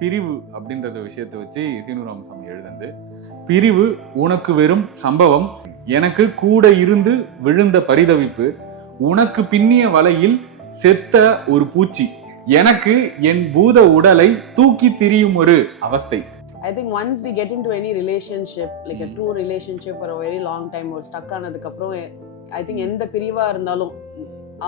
பிரிவு அப்படின்றத விஷயத்தை வச்சு சீனு ராமசாமி எழுதுனது. பிரிவு உனக்கு வெறும் சம்பவம் எனக்கு கூட இருந்து விழுந்த பரிதவிப்பு உனக்கு பின்னிய வலையில் செத்த ஒரு பூச்சி எனக்கு என் பூத உடலை தூக்கி திரியும் ஒரு அவஸ்தை. I think once we get into any relationship like. True relationship for very long time ஒரு ஸ்டக் ஆனதுக்கப்புறம் ஐ திங்க் எந்த பிரிவா இருந்தாலும்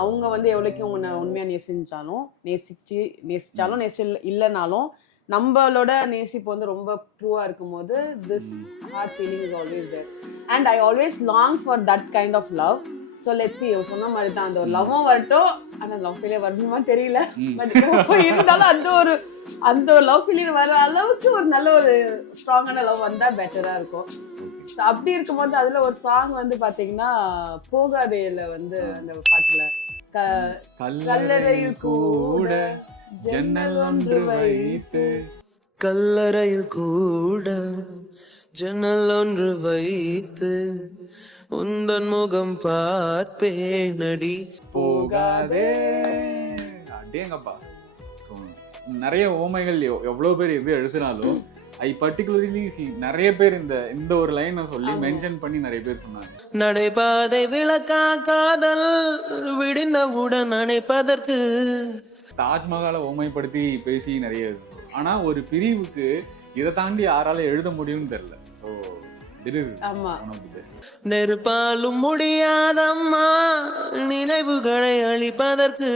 அவங்க வந்து எவ்வளோக்கும் உன்னை உண்மையாக நேசிச்சாலும் நேசிச்சு நேசிச்சாலும் நேசி இல்லைனாலும் நம்மளோட நேசிப்பு வந்து ரொம்ப ட்ரூவாக இருக்கும்போது this heart feeling is always there and I always long for that kind of love so let's see சொன்ன மாதிரி தான் அந்த ஒரு லவ்வும் வரட்டும். ஆனால் லவ் ஃபீலியர் வரணுமா தெரியல. பட் இருந்தாலும் அந்த ஒரு அந்த ஒரு லவ் ஃபீலிங் வர அளவுக்கு ஒரு நல்ல ஒரு ஸ்ட்ராங்கான லவ் வந்தா பெட்டரா இருக்கும். அப்படி இருக்கும்போது அதுல ஒரு சாங் வந்து பாத்தீங்கன்னா போகாதேல வந்து அந்த பாட்டுல கல்லறையில் கூட ஜன்னல் ஒன்று வைத்து. கல்லறையில் கூட ஜன்னல் ஒன்று வைத்து உந்தன் முகம் பார்ப்பேனடி. போகாதே. அடேங்கப்பா. நிறைய ஓமைகள் எவ்- எவ்வளவு பேர் எது எழுதினாலும் ஐ பர்டிகுலர்லி நிறைய பேர் இந்த இந்த ஒரு லைனை சொல்லி. மென்ஷன் பண்ணி நிறைய பேர் சொன்னாங்க. நடைபாதை விளக்கா காதல் விடிந்தவுடன் அணைப்பதற்கு. தாஜ்மஹாலை ஓமைப்படுத்தி பேசி நிறைய. ஆனா ஒரு பிரிவுக்கு இதை தாண்டி யாரால எழுத முடியும்னு தெரியல. ஸோ நெருப்பாலும் முடியாதம்மா நினைவுகளை அழிப்பதற்கு.